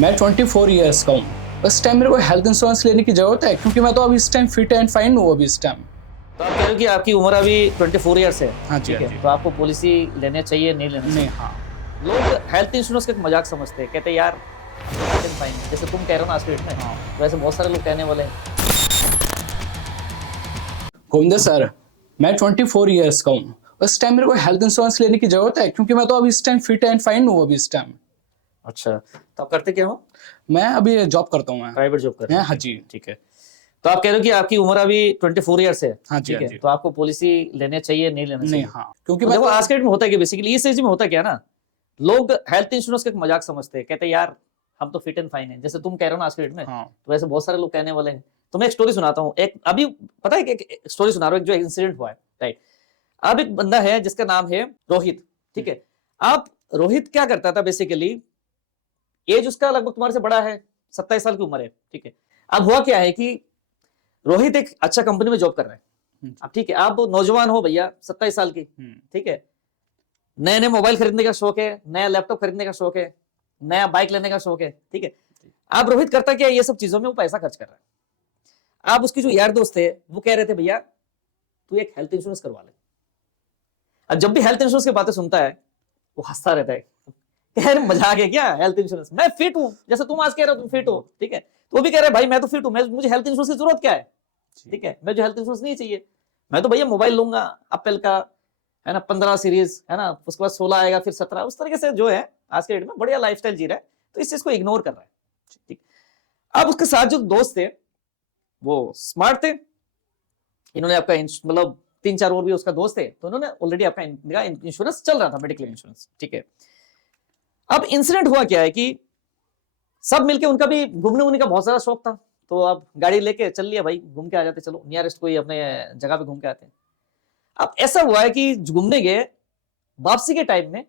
मैं 24 ईयर्स का हूँ। इस टाइम मेरे को हेल्थ इंश्योरेंस लेने की ज़रूरत है क्योंकि मैं तो अभी इस टाइम फिट एंड फाइन हूँ अभी इस टाइम। तो आप कह रहे हो कि आपकी उम्र अभी 24 ईयर्स है। हाँ जी, ठीक हाँ है, जी। तो आपको पॉलिसी लेने चाहिए नहीं लेना नहीं, चाहिए? हाँ। लोग हेल्थ इंश्योरेंस का एक मजाक समझते हैं, कहते हैं यार फाइन, जैसे तुम कह रहे हो ना आज के डेट में, हाँ। वैसे बहुत सारे लोग कहने वाले हैं। गोविंदर सर, मैं 24 ईयर्स का हूँ। इस टाइम मेरे को हेल्थ इंश्योरेंस लेने की ज़रूरत है क्योंकि मैं तो अभी इस टाइम फिट एंड फाइन हूँ अभी इस टाइम। अच्छा, तो आप करते क्या हो? मैं अभी जॉब करता हूँ मैं। प्राइवेट जॉब कर रहे हैं, हो? हाँ जी। ठीक है, तो आप कह रहे हो कि आपकी उम्र अभी 24 ईयर्स है। हाँ जी, ठीक हाँ है, जी। तो आपको पॉलिसी लेने चाहिए नहीं लेना नहीं, चाहिए? हाँ। क्योंकि तो मैं देखो तो आज के डेट में होता है कि बेसिकली इस एज में होता क्या है ना, लोग हेल्थ इंश्योरेंस का एक मजाक समझते हैं, कहते हैं यार हम तो फिट एंड फाइन है, जैसे तुम कह रहे हो ना आज के डेट में, हाँ। तो वैसे बहुत सारे लोग कहने वाले हैं। तो मैं एक स्टोरी सुनाता हूँ, एक अभी पता है कि एक स्टोरी सुना रहा हूँ, एक जो इंसिडेंट हुआ है। राइट, अब एक बंदा है जिसका नाम है रोहित। ठीक है, अब रोहित क्या करता था बेसिकली, एज उसका लगभग तुम्हारे से बड़ा है, 27 साल की उम्र है। ठीक है, अब हुआ क्या है कि रोहित एक अच्छा कंपनी में जॉब कर रहा है। अब ठीक है, आप नौजवान हो भैया, 27 साल की। ठीक है, नए नए मोबाइल खरीदने का शौक है, नया लैपटॉप खरीदने का शौक है, नया बाइक लेने का शौक है। ठीक है, अब रोहित करता क्या है, ये सब चीजों में वो पैसा खर्च कर रहा है। अब उसकी जो यार दोस्त थे वो कह रहे थे भैया तू एक हेल्थ इंश्योरेंस करवा ले। अब जब भी हेल्थ इंश्योरेंस की बातें सुनता है वो हंसता रहता है, कह रहे मजाक है क्या, हेल्थ इंश्योरेंस, मैं फिट हूं, जैसे तुम आज कह रहे हो तुम फिट हो। ठीक है, तो वो भी कह रहे भाई मैं तो फिट हूं, मुझे हेल्थ इंश्योरेंस की जरूरत क्या है। ठीक है, मैं जो हेल्थ इंश्योरेंस नहीं चाहिए, मैं तो भैया मोबाइल लूंगा एप्पल का, है ना, 15 सीरीज, है ना, उसके बाद 16 आएगा, फिर 17, उस तरीके से जो है आज के डेट में बढ़िया लाइफस्टाइल जी रहा है, तो इस चीज को इग्नोर कर रहा है। ठीक, अब उसके साथ जो दोस्त थे वो स्मार्ट थे, इन्होंने आपका मतलब 3-4 और भी उसका दोस्त थे, तो इन्होंने ऑलरेडी आपका इंश्योरेंस चल रहा था, मेडिकल इंश्योरेंस। ठीक है, अब इंसिडेंट हुआ क्या है कि सब मिलके, उनका भी घूमने वूमने का बहुत सारा शौक था, तो अब गाड़ी लेके चल लिया भाई, घूम के आ जाते, चलो नियरेस्ट कोई अपने जगह पे घूम के आते हैं। अब ऐसा हुआ है कि घूमने गए, वापसी के टाइम में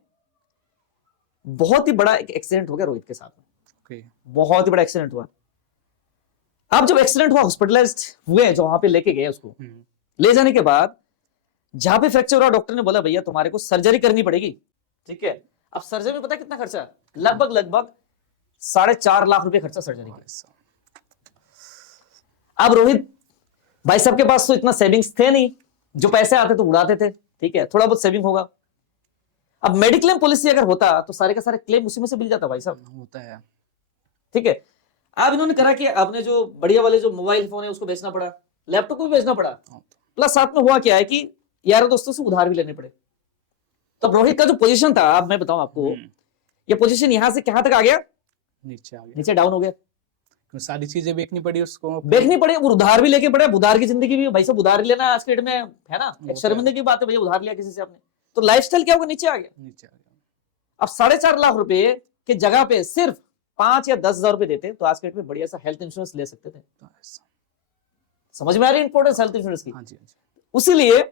बहुत ही बड़ा एक एक्सीडेंट हो गया रोहित के साथ में। बहुत ही बड़ा एक्सीडेंट हुआ। अब जब एक्सीडेंट हुआ, हॉस्पिटलाइज्ड हुए, जो वहां पे लेके गए उसको, ले जाने के बाद जहां पे फ्रैक्चर हुआ, डॉक्टर ने बोला भैया तुम्हारे को सर्जरी करनी पड़ेगी। ठीक है, अब सर्जरी में पता कितना खर्चा, लगभग 4.5 लाख रुपए खर्चा सर्जरी का। अब रोहित भाई साहब के पास तो इतना सेविंग्स थे नहीं, जो पैसे आते तो उड़ाते थे। ठीक है, थोड़ा बहुत सेविंग होगा। अब मेडिक्लेम पॉलिसी अगर होता तो सारे का सारे क्लेम उसी में से मिल जाता भाई साहब, होता है। ठीक है, अब इन्होंने करा कि आपने जो बढ़िया वाले जो मोबाइल फोन है उसको बेचना पड़ा, लैपटॉप को भी बेचना पड़ा, प्लस साथ में हुआ क्या है कि यारों दोस्तों से उधार भी लेने पड़े। तो रोहित का जो पोजीशन था, अब मैं बताऊं आपको, ये पोजीशन यहां से कहां तक आ गया, नीचे आ गया, नीचे डाउन हो गया। सारी चीजें बेचनी पड़ी उसको, बेचनी पड़ी, उधार भी लेके पड़े, उधार की जिंदगी भी भाई साहब, उधार लेना आज के डेट में, है ना, एक शर्मिंदगी की बात है भैया, उधार लिया किसी से आपने, तो लाइफस्टाइल क्या होगा, नीचे आ गया। नीचे आ गया। अब 4.5 लाख रुपए की जगह पे सिर्फ 5 या 10 हजार रुपए देते तो आज के डेट में बढ़िया सा हेल्थ इंश्योरेंस ले सकते थे। समझ में आ रही है इंपॉर्टेंस हेल्थ इंश्योरेंस की? हाँ जी, हाँ जी। उसीलिए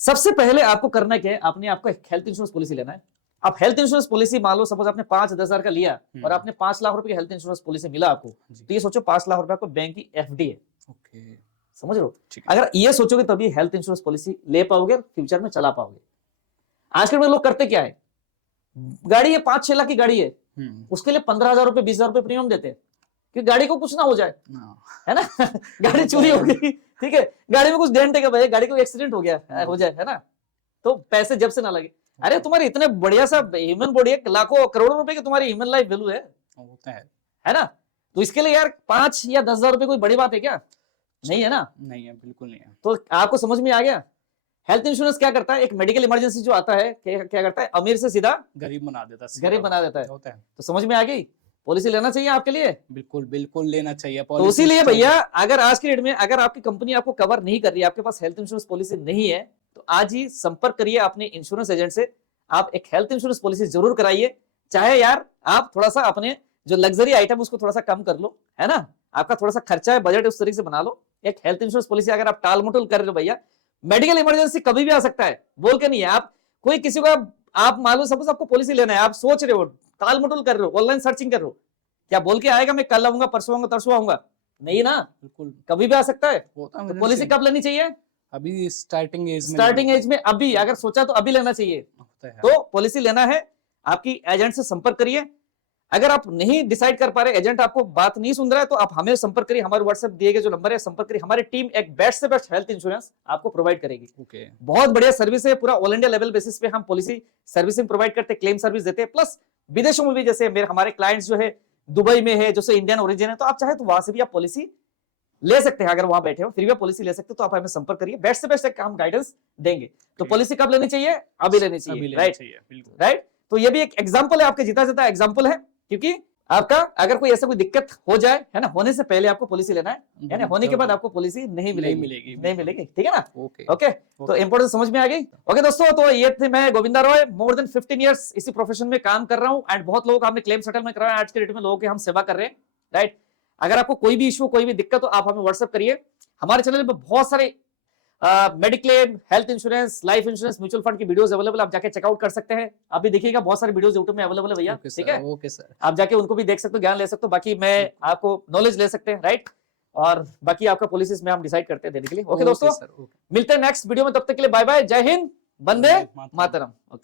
सबसे पहले आपको करना क्या है, आपने आपको एक हेल्थ इंश्योरेंस पॉलिसी लेना है। आप हेल्थ इंश्योरेंस पॉलिसी मान लो सपोज आपने 5-10 हजार का लिया और आपने 5 लाख रुपए की हेल्थ इंश्योरेंस पॉलिसी मिला आपको, तो ये सोचो 5 लाख रुपए आपको बैंक की एफडी है। ओके, समझ रहे हो? अगर ये सोचोगे तभी हेल्थ इंश्योरेंस पॉलिसी ले पाओगे, फ्यूचर में चला पाओगे। आजकल में लोग करते क्या है, गाड़ी है 5-6 लाख की गाड़ी है, उसके लिए 15,000 रुपए 20,000 रुपए प्रीमियम देते हैं कि गाड़ी को कुछ ना हो जाए, है ना गाड़ी चोरी हो गई, ठीक है, गाड़ी में कुछ डेंट है भाई, गाड़ी को एक्सीडेंट हो गया हो जाए, है ना, तो पैसे जब से ना लगे। अरे तुम्हारी इतने बढ़िया सा ह्यूमन बॉडी है, लाखों करोड़ों रुपए की तुम्हारी ह्यूमन लाइफ वैल्यू है ना, तो इसके लिए यार 5 या 10 हजार रुपए कोई बड़ी बात है क्या? नहीं है ना, नहीं है, बिल्कुल नहीं है। तो आपको समझ में आ गया हेल्थ इंश्योरेंस क्या करता है, एक मेडिकल इमरजेंसी जो आता है क्या करता है, अमीर से सीधा गरीब बना देता है, गरीब बना देता है। तो समझ में आ गई, पॉलिसी लेना चाहिए आपके लिए, बिल्कुल बिल्कुल लेना चाहिए। तो इसीलिए भैया अगर आज की डेट में अगर आपकी कंपनी आपको कवर नहीं कर रही है, आपके पास हेल्थ इंश्योरेंस पॉलिसी नहीं है, तो आज ही संपर्क करिए अपने इंश्योरेंस एजेंट से, आप एक हेल्थ इंश्योरेंस पॉलिसी जरूर कराइए। चाहे यार आप थोड़ा सा अपने जो लग्जरी आइटम उसको थोड़ा सा कम कर लो, है ना, आपका थोड़ा सा खर्चा है, बजट उस तरीके से बना लो। एक हेल्थ इंश्योरेंस पॉलिसी अगर आप टाल मटोल कर रहे हो भैया, मेडिकल इमरजेंसी कभी भी आ सकता है, बोल के नहीं है, आप कोई किसी को आप मालूम सपोज आपको पॉलिसी लेना है, आप सोच रहे हो, टाल मटोल कर रहे हो, ऑनलाइन सर्चिंग कर रहे हो, क्या बोल के आएगा मैं कल आऊंगा, परसों आऊंगा, तरसों आऊंगा? नहीं ना, बिल्कुल कभी भी आ सकता है। तो पॉलिसी कब लेनी चाहिए? अभी स्टार्टिंग एज में अभी अगर सोचा तो अभी लेना चाहिए। तो पॉलिसी लेना है, आपकी एजेंट से संपर्क करिए, अगर आप नहीं डिसाइड कर पा रहे, एजेंट आपको बात नहीं सुन रहा है, तो आप हमें संपर्क करिए, हमारे व्हाट्सएप दिए गए जो नंबर है संपर्क करिए, हमारी टीम एक बेस्ट से बेस्ट हेल्थ इंश्योरेंस आपको प्रोवाइड करेगी। ओके बहुत बढ़िया सर्विस है, पूरा ऑल इंडिया लेवल बेसिस पे हम पॉलिसी सर्विसिंग प्रोवाइड करते हैं, क्लेम सर्विस देते हैं, प्लस विदेशों में भी, जैसे हमारे क्लाइंट्स जो है दुबई में है, जैसे इंडियन ओरिजिन है, तो आप चाहे तो वहां से भी आप पॉलिसी ले सकते हैं, अगर वहां बैठे हो फिर भी आप पॉलिसी ले सकते हो, तो आप हमें संपर्क करिए, बेस्ट से बेस्ट एक हम गाइडेंस देंगे। तो पॉलिसी कब लेनी चाहिए? अभी लेनी चाहिए, राइट। तो ये भी एक एग्जांपल है, आपके जीता जीता एग्जांपल है, क्योंकि आपका अगर कोई ऐसा कोई दिक्कत हो जाए, है ना, होने से पहले आपको पॉलिसी लेना है ना, होने के बाद आपको पॉलिसी नहीं मिलेगी, ठीक है ना। ओके तो इंपोर्टेंस समझ में आ गई। ओके दोस्तों, तो ये थे, मैं Govinda Roy, more than 15 years इसी प्रोफेशन में काम कर रहा हूं, एंड बहुत लोगों का हमने क्लेम सेटलमेंट कराया, आज के डेट में लोगों की हम सेवा कर रहे हैं, राइट। अगर आपको कोई भी इशू, कोई भी दिक्कत हो, आप हमें व्हाट्सएप करिए। हमारे चैनल पे बहुत सारे mediclaim, health insurance, life insurance, mutual fund की वीडियोस अवेलेबल, आप जाके चेकआउट कर सकते हैं। आप भी देखिएगा, बहुत सारे वीडियोस यूट्यूब में अवेलेबल है भैया, ठीक है। ओके सर, आप जाके उनको भी देख सकते हो, ज्ञान ले सकते हो, बाकी मैं आपको नॉलेज ले सकते हैं, राइट। और बाकी आपका पॉलिसीज में हम डिसाइड करते हैं देने के लिए। ओके दोस्तों, मिलते हैं नेक्स्ट वीडियो में, तब तक के लिए बाय बाय, जय हिंद, वंदे मातरम।